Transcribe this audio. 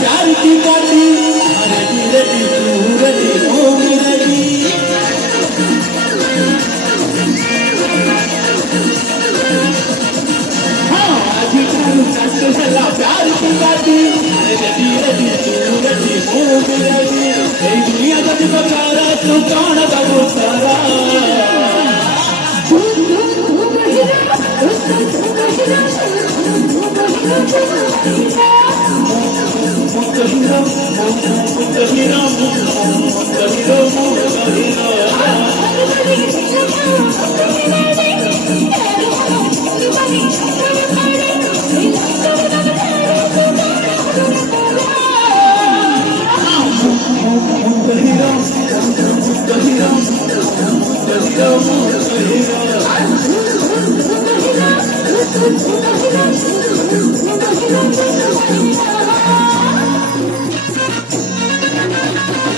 प्यार की बाती रेडी रेडी तू रेडी हो रेडी हाँ आज चला प्यार की बाती रेडी रेडी तू रेडी हो रेडी ये दुनिया का बचारा तू कौन बाबू सारा Hero.